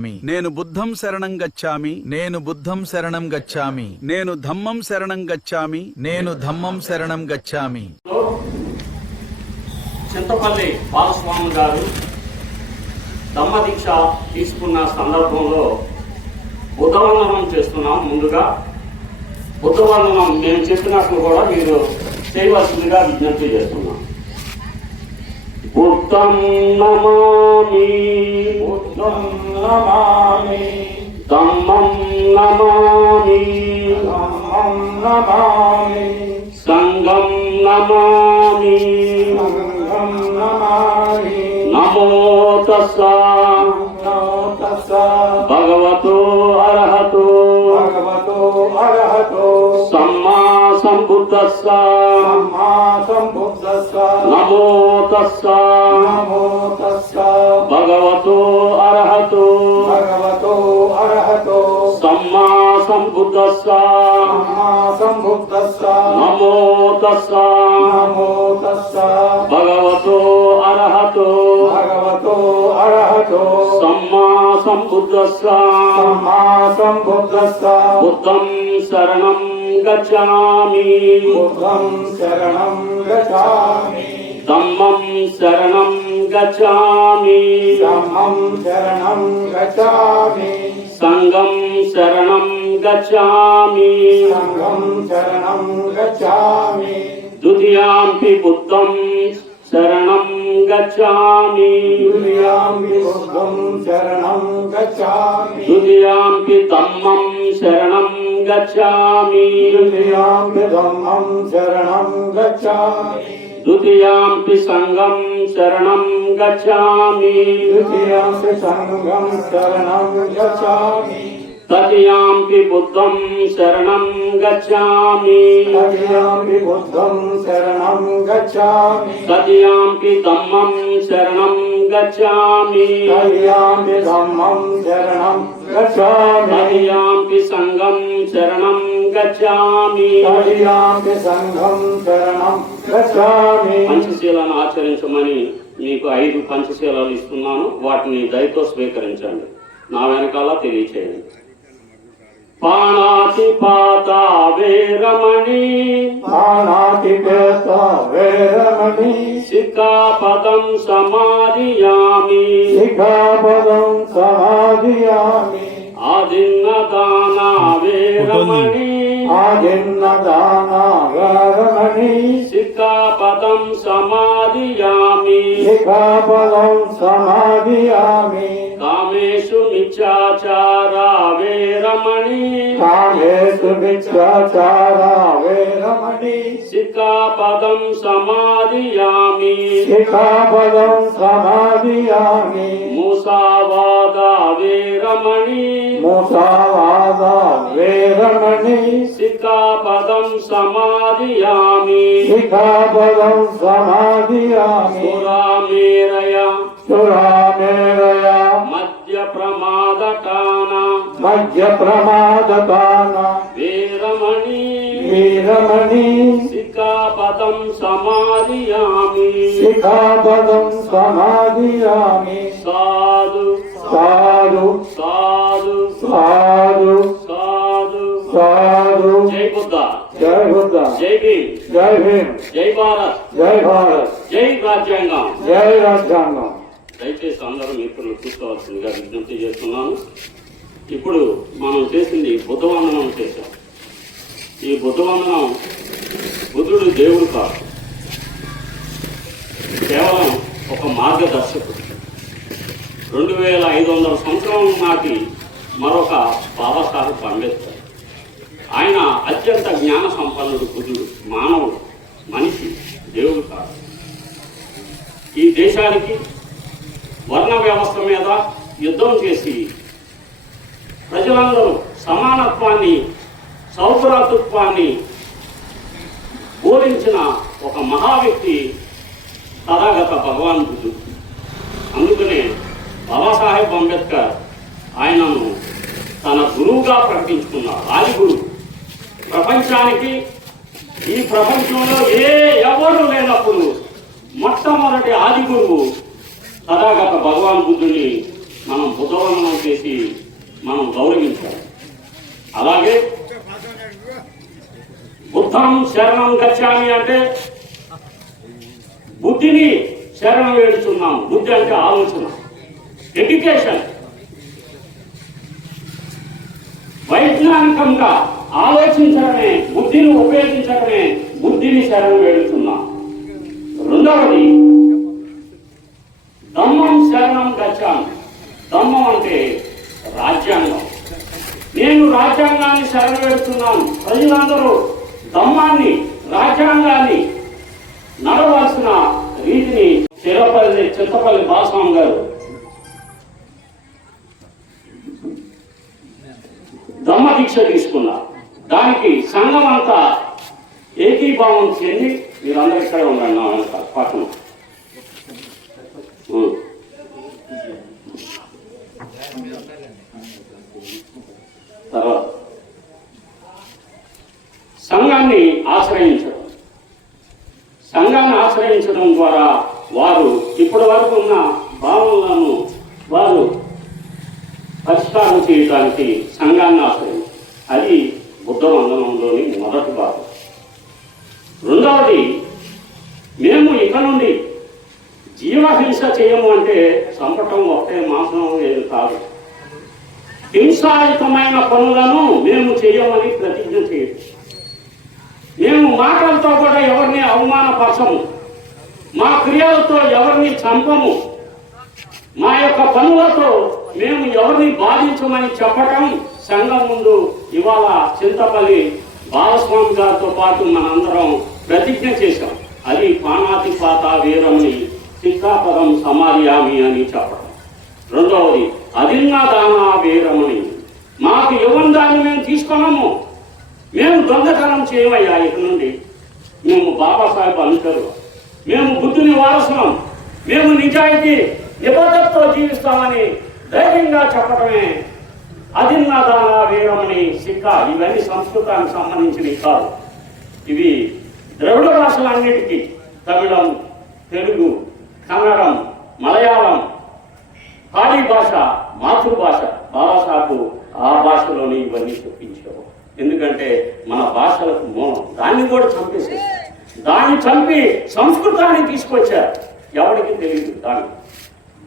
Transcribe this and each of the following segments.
నేను బుద్ధం శరణం గచ్చామి, నేను బుద్ధం శరణం గచ్చామి, నేను ధమ్మం శరణం గచ్చామి, నేను ధమ్మం శరణం గచ్చామి. చింతపల్లి బాలస్వామి గారు ధమ్మ దీక్ష తీసుకున్న సందర్భంలో బుద్ధవందనం చేస్తున్నాం. ముందుగా బుద్ధవందనం నేను చెప్పినట్లు కూడా మీరు చేయవలసిందిగా విజ్ఞప్తి చేస్తున్నాం. బుద్ధం నమామి, బుద్ధం నమామి, ధమ్మం నమామి, ధమ్మం నమామి, సంఘం నమామి, సంఘం నమామి. నమో తస్సా నమో తస్స భగవతో అర్హతో భగవతో అర్హతో సమ్మా సంబుద్ధస్స. సమ్మా సంబుద్ధస్స. నమో తస్సా నమో తస్స భగవతో అర్హతో భగవతో అర్హతో సమ్మా సంబుద్ధస్స. సమ్మా సంబుద్ధస్స. నమో తస్సా నమో తస్స భగవతో అర్హతో భగవతో అర్హతో సమ్మా సంబుద్ధస్స. సమ్మా సంబుద్ధస్స. బుద్ధం శరణం గచ్ఛామి, బుద్ధం శరణం గచ్ఛామి, ధమ్మం శరణం గచ్ఛామి, ధమ్మం శరణం గచ్ఛామి, సంఘం శరణం గచ్ఛామి, సంఘం శరణం గచ్ఛామి. ద్వితీయాంపి బుద్ధం శరణం గచ్ఛామి, ద్వితీయాంపి బుద్ధం శరణం గచ్ఛామి, ద్వితీయాంపి ధమ్మం శరణం గచ్ఛామి, ద్వితీయాంపి ధమ్మం శరణం గచ్ఛామి, ద్వితీయాంపి సంఘం శరణం గచ్ఛామి, ద్వితీయాంపి సంఘం శరణం గచ్ఛామి, తృతీయాంపి బుద్ధం శరణం గచ్ఛామి, తృతీయాంపి బుద్ధం శరణం గచ్ఛామి, తృతీయాంపి ధమ్మం శరణం గచ్ఛామి, తృతీయాంపి ధమ్మం శరణం గచ్ఛామి, తృతీయాంపి సంఘం శరణం గచ్ఛామి. తృతీయాంపి సంఘం శరణం గచ్ఛామి. పంచశీలను ఆచరించమని మీకు 5 పంచశీలాలు ఇస్తున్నాను. వాటిని దయతో స్వీకరించండి. నా వెనకాల తెలియచేయండి. పాణాతిపాత వేరమణి, పాణాతిపాత వేరమణి, సిక్కాపదం సమాధియామి, శిఖాపదం సమాధియామి, ఆదిన్నదాన వేరమణి, ఆదిన్నదాన వేరమణి, సిక్కాపదం సమాధియామి, శిఖాపదం సమాధియామి, కామేషు మిచ్ఛాచార వేరమణి, కామేషు మిచ్ఛాచార వేరమణి, సిక్కాపదం సమాధియామి, శిఖాపదం సమాధియామి, ముసావాద వేరమణి, ముసావాద వేరమణి, సిక్కాపదం సమాధియామి, శిఖాపదం సమాధియామి, సురామేరయ సురామేరయ మధ్య ప్రమాదకాన మధ్య ప్రమాదపాన వీరమణి, వీరమణి, సిక్కాపదం సమాధియామి, శిఖాపదం సమాధియామి, సాధు సాధు సాధు సాధు సాధు. సాధు. జై బుద్ధ, జై బుద్ధ, జై భీమ్, జై భీమ్, జై భారత్, జై భారత్, జై రాజ్యాంగం. జై రాజ్యాంగం. దయచేసి అందరూ మిత్రులు కూర్చోవలసిందిగా విజ్ఞప్తి చేస్తున్నాను. ఇప్పుడు మనం చేసింది బుద్ధవందనం చేశాం. ఈ బుద్ధవందనం బుద్ధుడు దేవుడు కాదు, కేవలం ఒక మార్గదర్శకుడు. 2500 సంవత్సరం నాటి మరొక బాబాసాహెబ్ అంబేద్కర్. ఆయన అత్యంత జ్ఞాన సంపన్నుడు బుద్ధుడు, మానవుడు, మనిషి, దేవుడు కాదు. ఈ దేశానికి వర్ణ వ్యవస్థ మీద యుద్ధం చేసి ప్రజలందరూ సమానత్వాన్ని, సౌభ్రాతృత్వాన్ని బోధించిన ఒక మహా వ్యక్తి తథాగత భగవాన్ బుద్ధుడు. అందుకనే బాబాసాహెబ్ అంబేద్కర్ ఆయనను తన గురువుగా ప్రకటించుకున్నారు. ఆది గురువు. ప్రపంచానికి ఈ ప్రపంచంలో ఎవరు లేనప్పుడు మొట్టమొదటి ఆది గురువు తథాగత భగవాన్ బుద్ధుని మనం బుధవందనం చేసి మనం గౌరవించాలి. అలాగే బుద్ధం శరణం గచ్చామి అంటే బుద్ధిని శరణం వేడుచున్నాం. బుద్ధి అంటే ఆలోచన, ఎడ్యుకేషన్. వైజ్ఞానికంగా ఆలోచించడమే, బుద్ధిని ఉపయోగించడమే బుద్ధిని శరణం వేడుచున్నాం. రెండవది ధమ్మం శరణం గచ్చామి. ధమ్మం అంటే రాజ్యాంగం. నేను రాజ్యాంగాన్ని శరణం వేడుతున్నాను. ప్రజలందరూ ధమ్మాన్ని, రాజ్యాంగాన్ని నడవలసిన రీతిని చింతపల్లి బాలస్వామి గారు ధమ్మ దీక్ష తీసుకున్నారు. దానికి సంఘం అంతా ఏకీభావం చెంది మీరందరూ ఇక్కడే ఉండండి నా వెనక పక్కన. తర్వాత సంఘాన్ని ఆశ్రయించడం. సంఘాన్ని ఆశ్రయించడం ద్వారా వారు ఇప్పటి వరకు ఉన్న భావనలను వారు పరిష్కారం చేయడానికి సంఘాన్ని ఆశ్రయించారు. అది బుద్ధ వందనంలోని మొదటి భాగం. రెండవది, మేము ఇక నుండి జీవహింస చేయము అంటే చంపటం ఒకటే మాంసం లేదు కాదు. హింసాయుతమైన పనులను మేము చేయమని ప్రతిజ్ఞ చేయదు. మేము మాటలతో కూడా ఎవరిని అవమానపరచము, మా క్రియలతో ఎవరిని చంపము, మా యొక్క పనులతో మేము ఎవరిని బాధించమని చెప్పటం సంఘం ముందు ఇవాళ చింతపల్లి బాలస్వామి గారితో పాటు మనందరం ప్రతిజ్ఞ చేశాం. అది పాణాతిపాత వీరమని సిక్కాపదం సమార్యామి అని చెప్పడం. రెండవది అదిన్నదానా వీరమని, మాకు ఇవ్వని దాన్ని మేము తీసుకున్నాము, మేము దొంగతనం చేయమయ్యా, ఇక నుండి మేము బాబాసాహెబ్ అనుచరు, మేము బుద్ధుని వారసులం, మేము నిజాయితీ నిబద్ధతతో జీవిస్తామని ధైర్యంగా చెప్పడమే అదిన్నదాన వీరమని సిక్క. ఇవన్నీ సంస్కృతానికి సంబంధించినవి కాదు. ఇవి ద్రవిడ భాషలన్నిటికీ తమిళం, తెలుగు, కన్నడం, మలయాళం, పాలీ భాష మాతృభాష. బాబాసాహెబ్ ఆ భాషలోనే ఇవన్నీ చెప్పించారు. ఎందుకంటే మన భాషలకు మూలం. దాన్ని కూడా చంపేశారు. దాన్ని చంపి సంస్కృతాన్ని తీసుకొచ్చారు. ఎవరికి తెలియదు. దాన్ని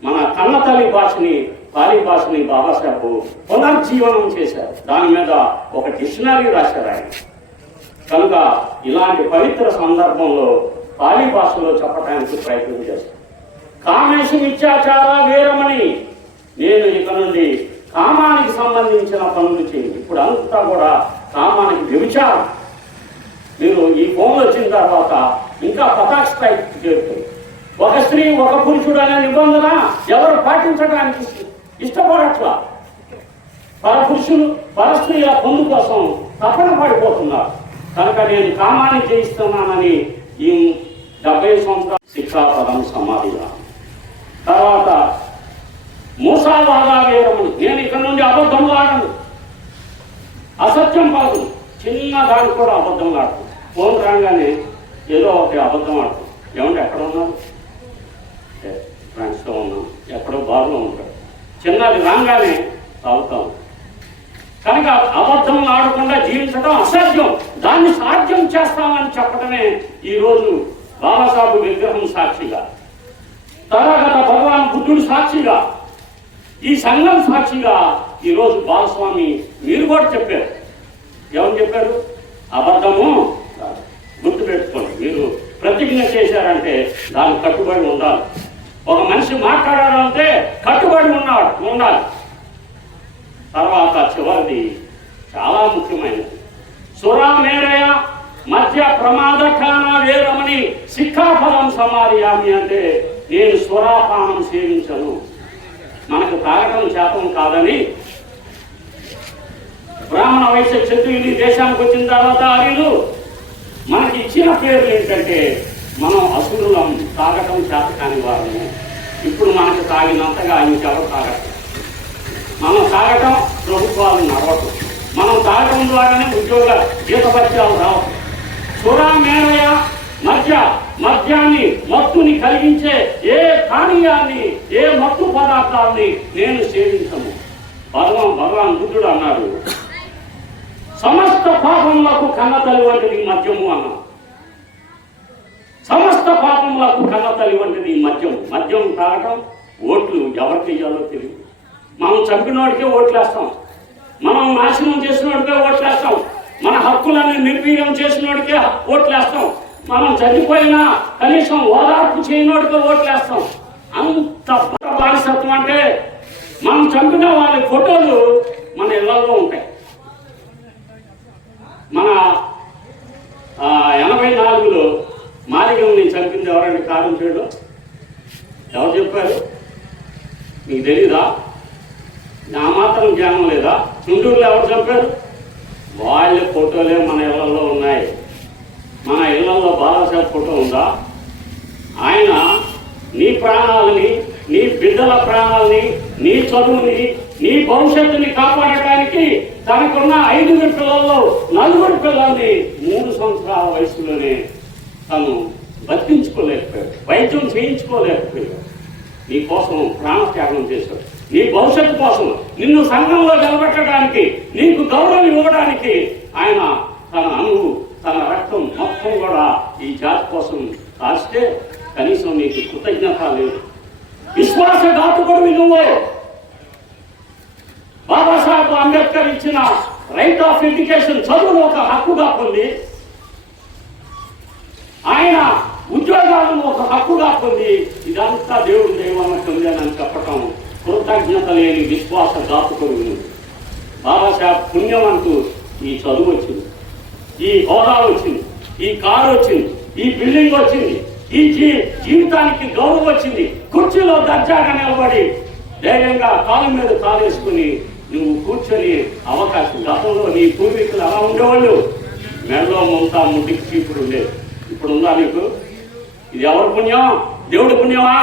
మన కన్నతల్లి భాషని, పాలీ భాషని బాబాసాహెబ్ పునర్జీవనం చేశారు. దాని మీద ఒక డిక్షనరీ రాశారు ఆయన. కనుక ఇలాంటి పవిత్ర సందర్భంలో పాలీ భాషలో చెప్పడానికి ప్రయత్నం చేశారు. కామేశు మిథ్యాచార వీరమని, నేను ఇక నుండి కామానికి సంబంధించిన పనులు చేయండి. ఇప్పుడు అంతా కూడా కామానికి వ్యభిచారం. మీరు ఈ ఫోన్లు వచ్చిన తర్వాత ఇంకా పతాక స్థాయికి చేరుతుంది. ఒక స్త్రీ ఒక పురుషుడు అనే నిబంధన ఎవరు పాటించడానికి ఇష్టపడట్లా. పరపురుషులు పరస్త్రీల పొందు కోసం తపన పడిపోతున్నారు. కనుక నేను కామాన్ని జయిస్తున్నానని ఈ 70 సంవత్సరాల శిక్షాపదం సమాధిగా. తర్వాత మూసావాదా వీరమని, నేను ఇక్కడ నుండి అబద్ధం ఆడను, అసత్యం కాదు. చిన్న దానికి కూడా అబద్ధం ఆడదు. ఫోన్ రాగానే ఏదో ఒకటి అబద్ధం ఆడుతుంది. ఏమంటే ఎక్కడ ఉన్నారు? ఫ్రెండ్స్తో ఉన్నాం, ఎక్కడో బాధలో ఉంటాడు. చిన్నది రాగానే తాగుతాం. కనుక అబద్ధం ఆడకుండా జీవించడం అసాధ్యం. దాన్ని సాధ్యం చేస్తామని చెప్పడమే ఈరోజు బాబాసాహెబ్ విగ్రహం సాక్షిగా, తరగత భగవాన్ బుద్ధుడు సాక్షిగా, ఈ సంఘం సాక్షిగా ఈరోజు బాలస్వామి మీరు కూడా చెప్పారు. ఏమని చెప్పారు? అబద్ధము గుర్తుపెట్టుకోండి. మీరు ప్రతిజ్ఞ చేశారంటే దానికి కట్టుబడి ఉండాలి. ఒక మనిషి మాట్లాడాలంటే కట్టుబడి ఉండాలి. తర్వాత చివరిది చాలా ముఖ్యమైనది, సురామేరయ మధ్య ప్రమాదకాన వీరమని శిక్షాఫలం సమార్యామి అంటే నేను సురాపానం సేవించను. మనకు తాగటం శాతం కాదని బ్రాహ్మణ వైశ్య క్షత్రియులు దేశానికి వచ్చిన తర్వాత ఆర్యులు మనకి ఇచ్చిన పేర్లు ఏంటంటే మనం అసురులం, తాగటం చేత కాని వారము. ఇప్పుడు మనకు తాగినంతగా ఇంకెవరు తాగటం. మనం తాగటం ప్రభుత్వాలు నడవటం, మనం తాగటం ద్వారానే ఉద్యోగ జీతభత్యాలు రావటం. సురా మేనయ మధ్య మద్యాన్ని మత్తుని కలిగించే ఏ పానీయాన్ని ఏ మత్తు పదార్థాన్ని నేను సేవించను. భగవాన్ బుద్ధుడు అన్నాడు, సమస్త పాపములకు కన్నతల్లి వంటిది మద్యము అన్నాడు. సమస్త పాపములకు కన్నతల్లి వంటిది మద్యం. మద్యం తాగటం, ఓట్లు ఎవరికి వేయాలో తెలియదు. మనం చంపినోడికే ఓట్లేస్తాం, మనం నాశనం చేసినోడికే ఓట్లేస్తాం, మన హక్కులను నిర్వీర్యం చేసినోడికే ఓట్లేస్తాం, మనం చనిపోయినా కనీసం ఓదార్పు చేయనోడికే ఓట్లేస్తాం. అంత బానిసత్వం అంటే మనం చంపిన వాళ్ళ ఫోటోలు మన ఇళ్లలో ఉంటాయి. మన 84లో మాలిగంని చంపింది ఎవరండి? కారం చేయడం ఎవరు చెప్పారు? మీకు తెలీదా? నా మాత్రం జ్ఞానం లేదా? చుండూరులో ఎవరు చంపారు? వాళ్ళ ఫోటోలే మన ఇళ్లలో ఉన్నాయి. మన ఇళ్లలో బాలాసాహెబ్ ఫోటో ఉందా? ఆయన నీ ప్రాణాలని, నీ బిడ్డల ప్రాణాలని, నీ చదువుని, నీ భవిష్యత్తుని కాపాడటానికి తనకున్న 5 పిల్లల్లో 4 పిల్లల్ని 3 సంవత్సరాల వయసులోనే తను బతికించుకోలేకపోయాడు, వైద్యం చేయించుకోలేకపోయాడు. నీ కోసం ప్రాణత్యాగం చేశాడు. నీ భవిష్యత్తు కోసం, నిన్ను సంఘంలో నిలబెట్టడానికి, నీకు గౌరవం ఇవ్వడానికి ఆయన తన రక్తం మొత్తం కూడా ఈ జాతి కోసం కాస్తే కనీసం నీకు కృతజ్ఞత లేదు. విశ్వాసఘాతుకుడివి నువ్వు. బాబాసాహెబ్ అంబేద్కర్ ఇచ్చిన రైట్ ఆఫ్ ఎడ్యుకేషన్, చదువును ఒక హక్కుగా పొంది, ఆయన ఉద్యోగాలను ఒక హక్కుగా పొంది, ఇదంతా దేవుడు దైవాన్ని అని చెప్పటం కృతజ్ఞత లేని విశ్వాసఘాతుకుడు నువ్వు. బాబాసాహెబ్ పుణ్యం అంటూ ఈ చదువు వచ్చింది, ఈ హోదా వచ్చింది, ఈ కారు వచ్చింది, ఈ బిల్డింగ్ వచ్చింది, ఈ జీవితానికి గౌరవం వచ్చింది. కుర్చీలో దర్జాగా నిలబడి ధైర్యంగా కాలు మీద కాలేసుకుని నువ్వు కూర్చొని అవకాశం. గతంలో నీ పూర్వీకులు అలా ఉండేవాళ్ళు, మెడలో ముంతా ముడ్డికి చీపుడు ఉండేది. ఇప్పుడు ఉందా నీకు? ఇది ఎవరి పుణ్యం? దేవుడి పుణ్యమా?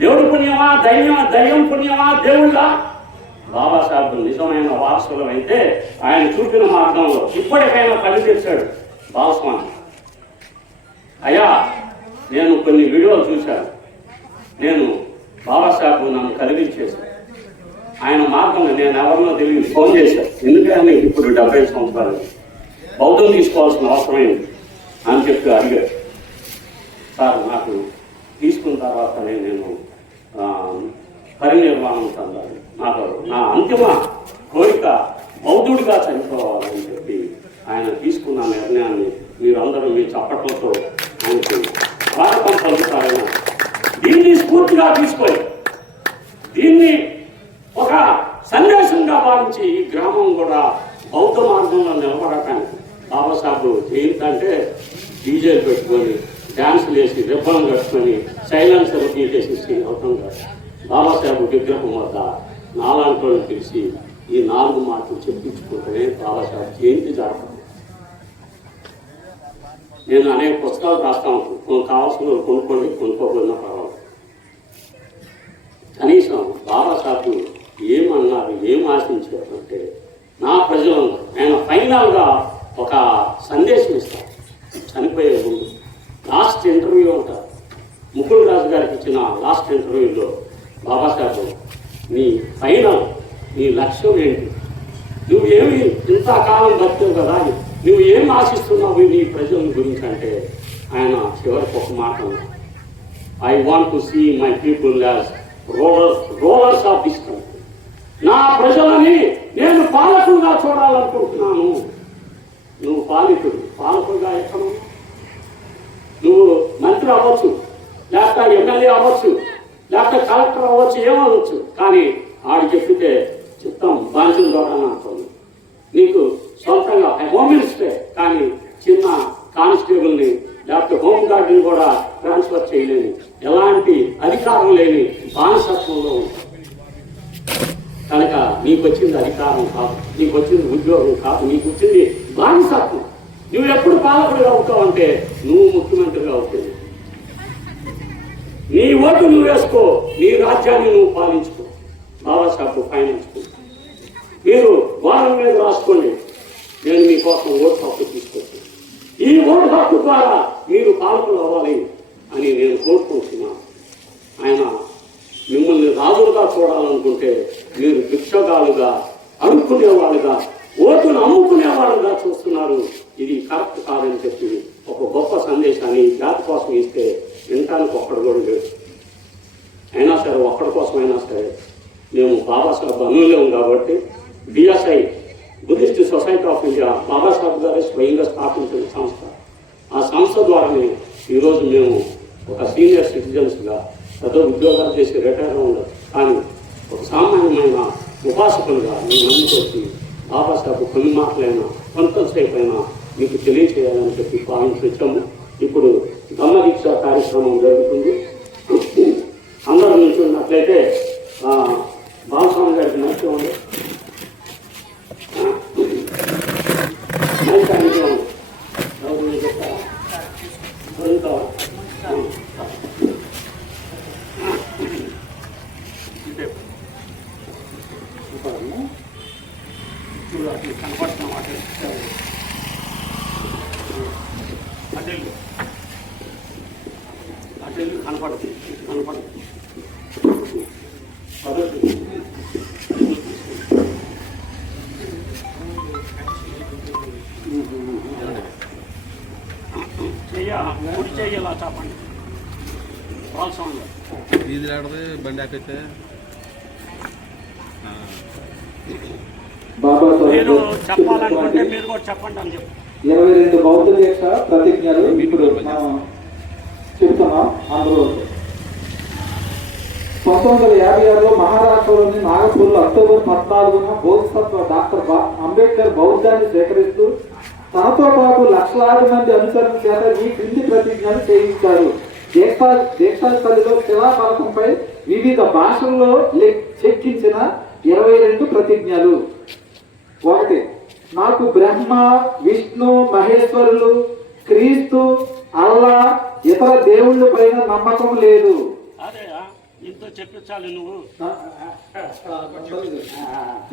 దేవుడి పుణ్యమా? దయ్యం పుణ్యమా? దేవుళ్ళ? బాబాసాహెబ్ నిజమైన వారసులు అయితే ఆయన చూపిన మార్గంలో ఇప్పటికైనా కళ్ళు తెచ్చాడు బాలస్వామి. అయ్యా, నేను కొన్ని వీడియోలు చూశాను. నేను బాబాసాహెబ్ నన్ను కలిగించేశాను. ఆయన మార్గంలో నేను ఎవరినో తెలియదు ఫోన్ చేశాను. ఎందుకంటే ఇప్పుడు 70 సంవత్సరాలు బౌద్ధం తీసుకోవాల్సిన అవసరమైంది అని చెప్పి అడిగాడు. సార్, నాకు తీసుకున్న తర్వాతనే నేను పరినిర్వాణం చెందాలి, నాకు నా అంతిమ కోరిక బౌద్ధుడిగా చనిపోవాలని చెప్పి ఆయన తీసుకున్న నిర్ణయాన్ని మీరందరూ మీ చప్పట్లతో ఆయనకు స్వాగతం పలుకుతారైనా దీన్ని స్ఫూర్తిగా తీసుకొని, దీన్ని ఒక సందేశంగా భావించి ఈ గ్రామం కూడా బౌద్ధ మార్గంలో నిలబడటానికి బాబాసాహెబ్ జయంతి అంటే డీజేలు పెట్టుకొని డ్యాన్సులు వేసి రిబ్బన్ కట్టుకొని సైలెన్సర్ తీసేసి అవుతాం కదా. బాబాసాహెబ్ విగ్రహం వద్ద నాలాంటి పిలిచి ఈ 4 మాటలు చెప్పించుకుంటేనే బాబాసాహెబ్ జయంతి జరపడం. నేను అనేక పుస్తకాలు రాస్తా ఉంటాను, కావాల్సిన కొనుక్కోండి, కొనుక్కోకుండా పర్వాలేదు. కనీసం బాబాసాహెబ్ ఏమన్నారు, ఏం ఆశించారు అంటే నా ప్రజలను ఆయన ఫైనల్గా ఒక సందేశం ఇస్తారు. చనిపోయే ముందు లాస్ట్ ఇంటర్వ్యూ అంటారు. ముకుల్ రాజు గారికి ఇచ్చిన లాస్ట్ ఇంటర్వ్యూలో బాబాసాహెబ్, నీ ఫైనల్, నీ లక్ష్యం ఏంటి? నువ్వేమి ఇంతకాలం బతికావు కదా, నువ్వు ఏం ఆశిస్తున్నావు నీ ప్రజల గురించి అంటే ఆయన చివరికి ఒక మాట, I want to see my people as rulers of this country. నా ప్రజలని నేను పాలకులుగా చూడాలనుకుంటున్నాను. నువ్వు పాలకుడుగా ఎక్కడ? నువ్వు మంత్రి అవ్వచ్చు, లేకపోతే ఎమ్మెల్యే అవ్వచ్చు, లేకపోతే కలెక్టర్ అవ్వచ్చు, ఏమవ్వచ్చు. కానీ ఆడు చెప్పితే చిత్తం బాధ్యత ద్వారా అంటుంది. నీకు సొంతంగా హోమ్ మినిస్టరే కానీ చిన్న కానిస్టేబుల్ని లేకపోతే హోమ్ గార్డ్ని కూడా ట్రాన్స్ఫర్ చేయలేని, ఎలాంటి అధికారం లేని బానిసత్వంలో ఉంటుంది. కనుక నీకు వచ్చింది అధికారం కాదు, నీకు వచ్చింది ఉద్యోగం కాదు, నీకు వచ్చింది బానిసత్వం. నువ్వు ఎప్పుడు పాలకుడిగా అవుతావు అంటే నువ్వు ముఖ్యమంత్రిగా అవుతుంది. నీ ఓటు నువ్వు వేసుకో, నీ రాజ్యాన్ని నువ్వు పాలించుకో. బాబాసాహెబ్ ఫైనాన్స్ మీరు వారం మీద రాసుకోండి, నేను మీకోసం ఓటు హక్కు తీసుకొచ్చాను. ఈ ఓటు హక్కు ద్వారా మీరు పాలకులు అవ్వాలి అని నేను కోరుకుంటున్నాను. ఆయన మిమ్మల్ని రాజులుగా చూడాలనుకుంటే మీరు భిక్షగాలుగా, అడుక్కునేవాళ్ళుగా, ఓటును అమ్ముకునేవాళ్ళుగా చూస్తున్నారు. ఇది కరెక్ట్ కాదని చెప్పి ఒక గొప్ప సందేశాన్ని జాతి కోసం ఇస్తే వినటానికి ఒక్కడు కూడా లేడు. అయినా సరే ఒక్కడి కోసమైనా సరే మేము బాబాసాహెబ్ అనులేము కాబట్టి BSI Buddhist society of India Babasaheb గారే స్వయంగా స్థాపించిన సంస్థ. ఆ సంస్థ ద్వారానే ఈరోజు మేము ఒక సీనియర్ సిటిజన్స్గా పెద్ద ఉద్యోగాలు చేసి రిటైర్ ఉండదు, కానీ ఒక సామాన్యమైన ఉపాసకులుగా మేము ముందుకొచ్చి బాబాసాహెబ్ కొన్ని మాటలైనా కొంతసేపు అయినా మీకు తెలియచేయాలని చెప్పి భావించాము. ఇప్పుడు ధమ్మదీక్ష కార్యక్రమం జరుగుతుంది. అందరూ నిల్చున్నట్లయితే బాలస్వామి గారికి నచ్చేవాళ్ళు కనపడుతున్నాం అటెల్లు కనపడుతుంది గుడి చెయ్యాలా చెప్పండి. డీజిల్ ఆడదు బండి ఆకైతే మీరు చెప్పాలనుకుంటే మీరు కూడా చెప్పండి అని చెప్పి 22 బౌద్ధ దీక్ష ప్రతిజ్ఞలు ఇప్పుడు మనం చెప్తున్నాం. అందులో 1956లో మహారాష్ట్రలోని నాగపూర్లో అక్టోబర్ 14న బోధిసత్వ డాక్టర్ అంబేద్కర్ బౌద్ధాన్ని సేకరిస్తూ తనతో పాటు లక్షలాది మంది అనుచరుల చేత ఈ క్రింది ప్రతిజ్ఞలు చేయించారు. దీక్షాస్థలిలో శిలాఫలకంపై వివిధ భాషల్లో చెక్కించిన 22 ప్రతిజ్ఞలు. 1. నాకు బ్రహ్మ, విష్ణు, మహేశ్వరులు, క్రీస్తు, అల్లా, ఇతర దేవుళ్ళ పైన నమ్మకం లేదు. అదే ఇంతో చెప్పించాలి నువ్వు.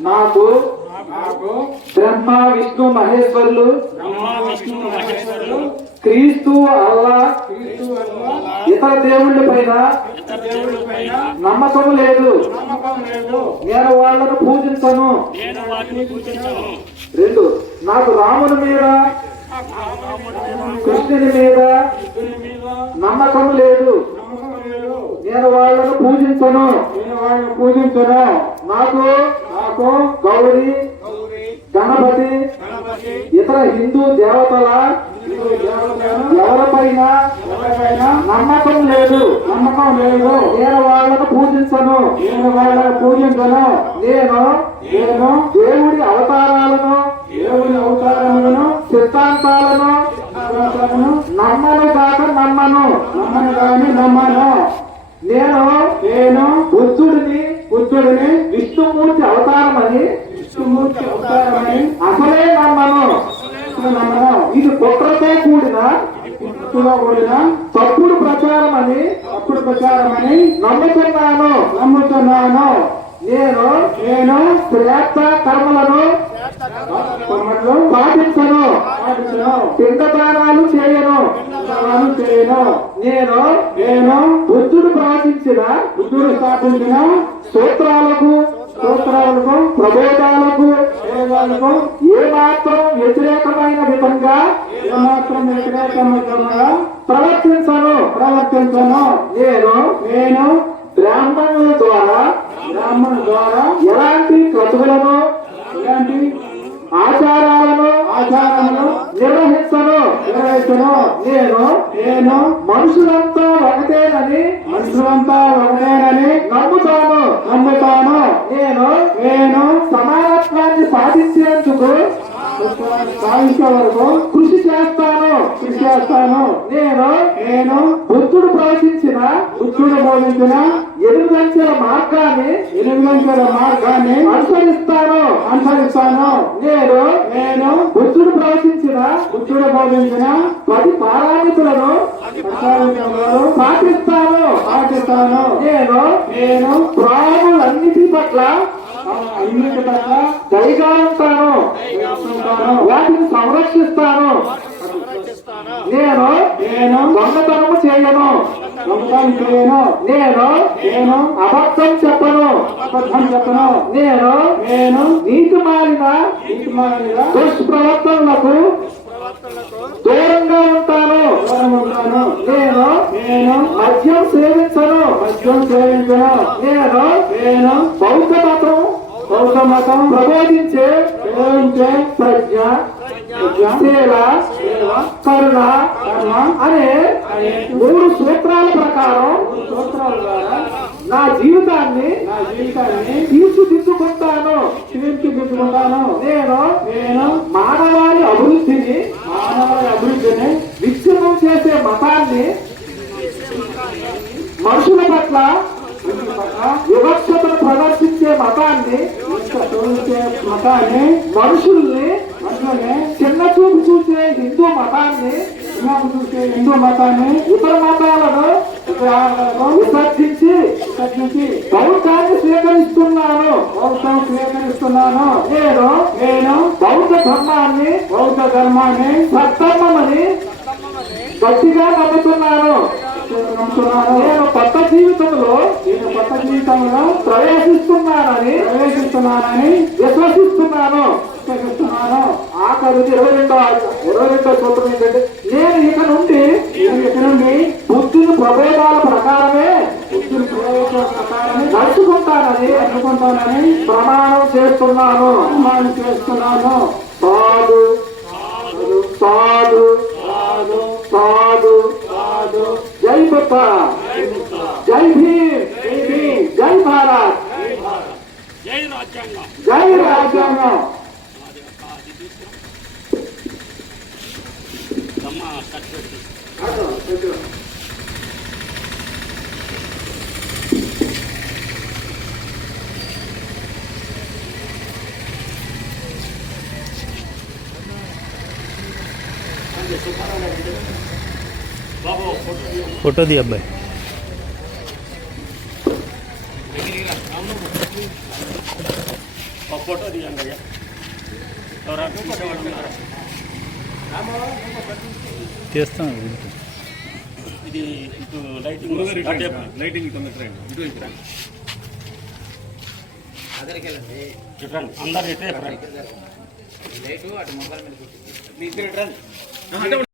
నాకు బ్రహ్మ, విష్ణు, మహేశ్వరులు, క్రీస్తు, అల్లా, ఇతర దేవుళ్ళ పైన నమ్మకం లేదు. నేను వాళ్ళను పూజించను. 2. నాకు రాముని మీద, కృష్ణుని మీద నమ్మకం లేదు. నేను వాళ్ళను పూజించను. నాకు గౌరీ, గణపతి, ఇతర హిందూ దేవతల ఎవరిపైన నమ్మకం లేదు. నేను వాళ్ళను పూజించను. నేను దేవుడి అవతారాలను, సిద్ధాంతాలను నమ్మను కాక నమ్మను. నేను బుద్ధుడిని విష్ణుమూర్తి అవతారమని అసలే నమ్మను. ఇది కుట్రతో కూడిన తప్పుడు ప్రచారం అని నమ్ముతున్నాను. నేను శ్రేష్ఠ కర్మలను పాటించను. పిండదానాలు చేయను. నేను బుద్ధుడు స్థాపించిన సూత్రాలకు ప్రబోధాలకు ఏమాత్రం వ్యతిరేకమైన విధంగా ప్రవర్తించను. నేను బ్రాహ్మణుల ద్వారా ఎలాంటి క్రతువులను, ఆచారాలను నిర్వహించను. నేను మనుషులంతా ఒకటేనని నమ్ముతాను. నేను సమానత్వాన్ని సాధించేందుకు వరకు కృషి చేస్తాను. నేను బుద్ధుడు బోధించిన 8 మార్గాన్ని అనుసరిస్తాను. నేను బుద్ధుడు బోధించిన 10 పారామితులను పాటిస్తాను. నేను ప్రాణులన్నిటి పట్ల దయగా ఉంటాను. వాటిని సంరక్షిస్తాను. నేను దొంగతనము చేయను. నేను అబద్ధం చెప్పను. నేను నీతిమాలిన దుష్ప్రవర్తనలకు దూరంగా ఉంటాను. నేను మద్యం సేవించను. నేను బౌద్ధ మతం ప్రబోధించే ప్రజ్ఞ, సేవ, కరుణ అనే 3 సూత్రాల ప్రకారం నా జీవితాన్ని తీర్చిదిద్దుకుంటాను. నేను మానవాళి అభివృద్ధిని విచ్ఛిన్నం చేసే మతాన్ని, మనుషుల పట్ల వివక్షతను ప్రదర్శించే మతాన్ని, మనుషుల్ని చిన్న చూపు చూసే హిందూ మతాన్ని, ఇతర మతాలను విసర్జించి బౌద్ధాన్ని స్వీకరిస్తున్నాను. నేను బౌద్ధ ధర్మాన్ని సత్తమని గట్టిగా నమ్ముతున్నాను. నేను కొత్త జీవితంలో ప్రవేశిస్తున్నానని విశ్వసిస్తున్నాను. ఆఖరిది 22వ సూత్రం ఏంటంటే, నేను ఇక నుండి బుద్ధుని ప్రభేదాల ప్రకారమే నడుచుకుంటానని ప్రమాణం చేస్తున్నాను. సాధు సాధు సాధు సాధు. జై బుద్ధ, జై భీమ్, జై భారత్, జై రాజ్యాంగం. జై రాజ్యాంగం. అమ్మ కట్టుబెట్టి బాబు ఫోటో ది అబ్బాయి. ఫోటో తీయండి అయ్యా. తీస్తాను. ఇది ఇటు లైటింగ్ లైటింగ్ తొందరగా ఇటు రండి. అందరు ఇటే రండి.